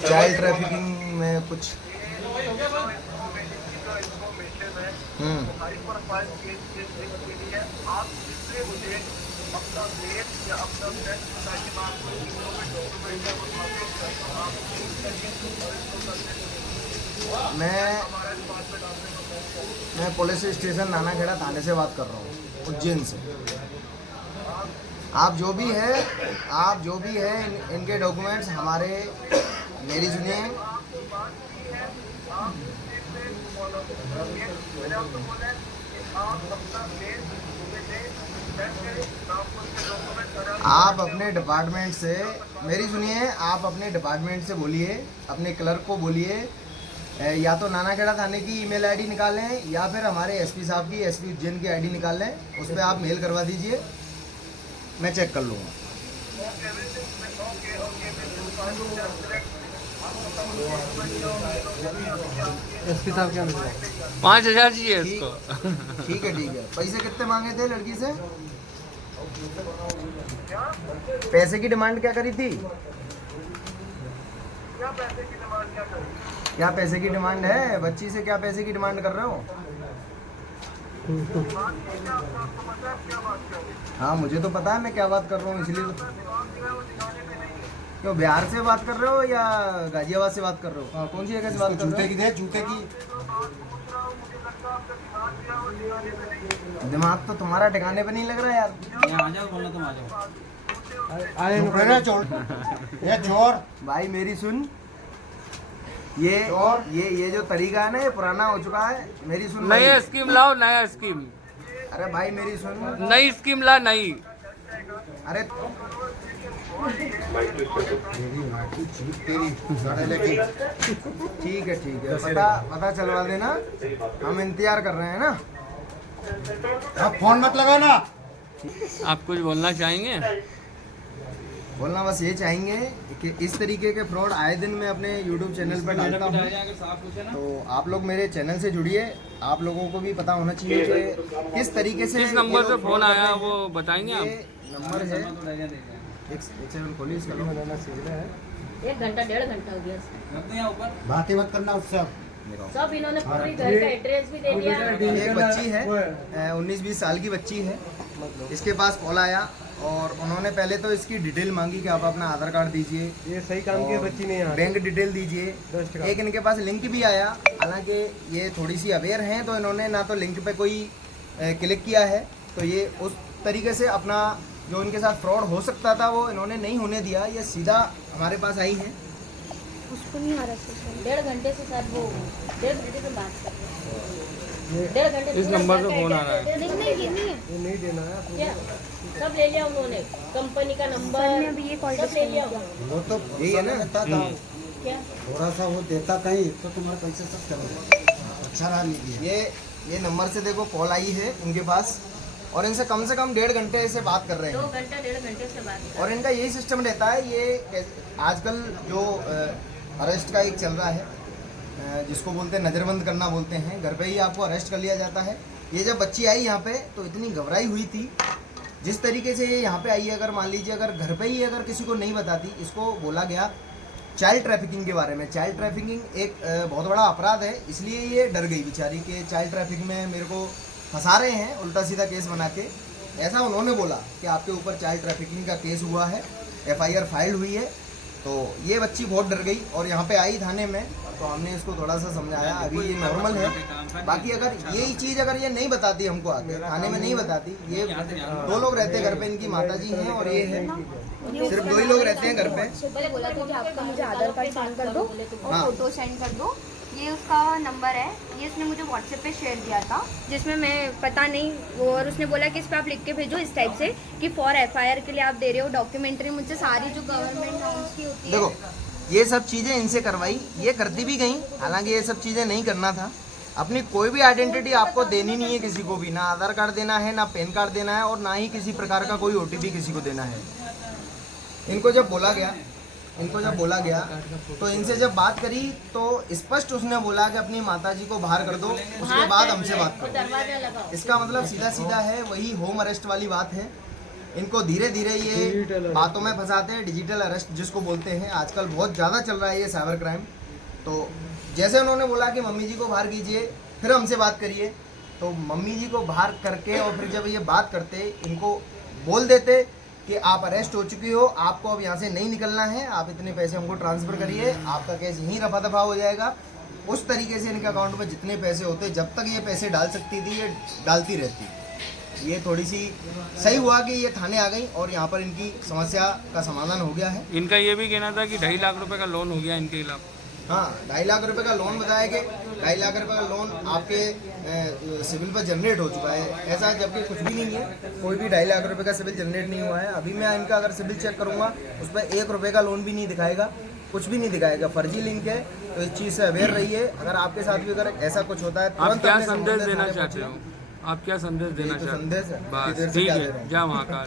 Child trafficking में कुछ मैं पुलिस स्टेशन नानाखेड़ा थाने से बात कर रहा हूँ, उज्जैन से। आप जो भी है इनके डॉक्यूमेंट्स हमारे, मेरी सुनिए। आप अपने डिपार्टमेंट से, मेरी सुनिए, आप अपने डिपार्टमेंट से बोलिए, अपने क्लर्क को बोलिए, या तो नानाखेड़ा थाने की ईमेल आईडी निकालें या फिर हमारे एसपी साहब की, एसपी उज्जैन की आईडी निकाल लें, उस पर आप मेल करवा दीजिए, मैं चेक कर लूँगा। एसपी साहब क्या 5,000 चाहिए इसको। ठीक है। पैसे कितने मांगे थे लड़की से? पैसे की डिमांड क्या करी थी? क्या पैसे की डिमांड है? बच्ची से क्या पैसे की डिमांड कर रहे हो? हाँ, मुझे तो पता है मैं क्या बात कर रहा हूँ, इसलिए तो। क्यों, बिहार से बात कर रहे हो या गाजियाबाद से बात कर रहे हो? कौन सी जगह से बात कर रहे हो? जूते की दिमाग तो तुम्हारा ठिकाने पे नहीं लग रहा यार। आ जाओ, बोलना तुम आ जाओ। ये चोर भाई मेरी सुन, ये जो तरीका है ना, ये पुराना हो चुका है। मेरी सुन, नया स्कीम लाओ, नया स्कीम। अरे भाई मेरी सुन, नई स्कीम ला, नई। अरे ठीक है, पता चलवा देना, हम इंतजार कर रहे हैं ना। अब फोन मत लगाना। आप कुछ बोलना चाहेंगे? बोलना बस ये चाहेंगे कि इस तरीके के फ्रॉड आए दिन मैं अपने YouTube चैनल पर डालता हूँ, तो आप लोग मेरे चैनल से जुड़िए। आप लोगों को भी पता होना चाहिए कि किस तरीके से, किस नंबर से फोन आया वो बताएंगे आप? ये नंबर है, एक सेकंड खोलिए इसका। 1 घंटा 1.5 घंटा हो गया। बातें मत करना उससे। सब इन्होंने पूरी घर का एड्रेस भी दे दिया। एक बच्ची है, 19-20 साल की बच्ची है, इसके पास कॉल आया और उन्होंने पहले तो इसकी डिटेल मांगी कि आप अपना आधार कार्ड दीजिए, ये सही काम की बच्ची नहीं है, बैंक डिटेल दीजिए। एक इनके पास लिंक भी आया, हालांकि ये थोड़ी सी अवेयर हैं, तो इन्होंने ना तो लिंक पे कोई क्लिक किया है, तो ये उस तरीके से अपना जो इनके साथ फ्रॉड हो सकता था वो इन्होंने नहीं होने दिया। ये सीधा हमारे पास आई हैं। उसको नहीं आ रहा है। 1.5 घंटे से सर वो 1.5 घंटे से बात कर रहे हैं। 1.5 घंटे इस नंबर पे फोन आ रहा है। नहीं ये नहीं है, ये नहीं देना है। क्या सब ले लिया उन्होंने, कंपनी का नंबर अभी ये कॉल सब ले लिया। वो तो यही है ना, क्या थोड़ा सा वो देता कहीं तो तुम्हारे पैसे सब चले। अच्छा रहा लीजिए। ये नंबर से देखो कॉल आई है इनके पास, और इनसे कम 1.5 घंटे से बात कर रहे 2 हैं। घंटा 1.5 घंटे से बात कर। और इनका यही सिस्टम रहता है। ये आजकल जो अरेस्ट का एक चल रहा है, जिसको बोलते हैं नज़रबंद करना बोलते हैं, घर पे ही आपको अरेस्ट कर लिया जाता है। ये जब बच्ची आई यहाँ पे तो इतनी घबराई हुई थी, जिस तरीके से ये यहाँ पे आई है, अगर मान लीजिए अगर घर पे ही अगर किसी को नहीं बताती, इसको बोला गया चाइल्ड ट्रैफिकिंग के बारे में। चाइल्ड ट्रैफिकिंग एक बहुत बड़ा अपराध है, इसलिए ये डर गई बेचारी कि चाइल्ड ट्रैफिकिंग में मेरे को फंसा रहे हैं, उल्टा सीधा केस बना के। ऐसा उन्होंने बोला कि आपके ऊपर चाइल्ड ट्रैफिकिंग का केस हुआ है, FIR फाइल हुई है। तो ये बच्ची बहुत डर गई और यहाँ पे आई थाने में, तो हमने इसको थोड़ा सा समझाया, अभी ये नॉर्मल है। बाकी अगर यही चीज़ अगर ये नहीं बताती हमको, आके थाने में नहीं बताती, ये 2 लोग रहते हैं घर पे, इनकी माताजी हैं और ये है, सिर्फ 2 ही लोग रहते हैं घर पे। पहले बोला था कि आपका मुझे आधार कार्ड सेंड कर दो और हाँ। फोटो सेंड कर दो। ये उसका नंबर है, ये उसने मुझे व्हाट्सएप पे शेयर किया था, जिसमें मैं पता नहीं वो, और उसने बोला कि इस पर आप लिख के भेजो इस टाइप से कि फॉर FIR के लिए आप दे रहे हो डॉक्यूमेंट्री। मुझसे सारी जो गवर्नमेंट नॉर्म्स की होती है, देखो ये सब चीज़ें इनसे करवाई, ये करती भी गई, हालांकि ये सब चीज़ें नहीं करना था। अपनी कोई भी आइडेंटिटी आपको देनी नहीं है किसी को भी, ना आधार कार्ड देना है, ना पैन कार्ड देना है, और ना ही किसी प्रकार का कोई OTP किसी को देना है। इनको जब बोला गया तो इनसे जब बात करी तो स्पष्ट उसने बोला कि अपनी माताजी को बाहर कर दो, उसके बाद हमसे बात करो। दरवाजा लगाओ। इसका मतलब सीधा सीधा है, वही होम अरेस्ट वाली बात है। इनको धीरे धीरे ये बातों में फंसाते हैं। डिजिटल अरेस्ट जिसको बोलते हैं, आजकल बहुत ज़्यादा चल रहा है ये साइबर क्राइम। तो जैसे उन्होंने बोला कि मम्मी जी को बाहर कीजिए, फिर हमसे बात करिए, तो मम्मी जी को बाहर करके और फिर जब ये बात करते इनको बोल देते कि आप अरेस्ट हो चुकी हो, आपको अब यहाँ से नहीं निकलना है, आप इतने पैसे हमको ट्रांसफ़र करिए, आपका केस यहीं रफा दफा हो जाएगा। उस तरीके से इनके अकाउंट में जितने पैसे होते, जब तक ये पैसे डाल सकती थी ये डालती रहती। ये थोड़ी सी सही हुआ कि ये थाने आ गई और यहाँ पर इनकी समस्या का समाधान हो गया है। इनका ये भी कहना था कि 2.5 लाख रुपए का लोन हो गया इनके खिलाफ। हाँ, 2.5 लाख रुपए का लोन बताया कि 2.5 लाख रुपए का लोन आपके सिविल पर जनरेट हो चुका है, ऐसा जबकि कुछ भी नहीं है। कोई भी 2.5 लाख रुपए का सिविल जनरेट नहीं हुआ है। अभी मैं इनका अगर सिविल चेक करूँगा उस पर 1 रुपये का लोन भी नहीं दिखाएगा, कुछ भी नहीं दिखाएगा, फर्जी लिंक है। तो इस चीज़ से अवेयर रहिए। अगर आपके साथ भी अगर ऐसा कुछ होता है, आप क्या अपने संदेश संबंधित देना थाने चाहते हो? पहुंचिए। आप क्या संदेश देना यही तो चाहते संदेश है, हो? इधर बस से ठीक क्या दे है, रहा हूँ। जय महाकाल।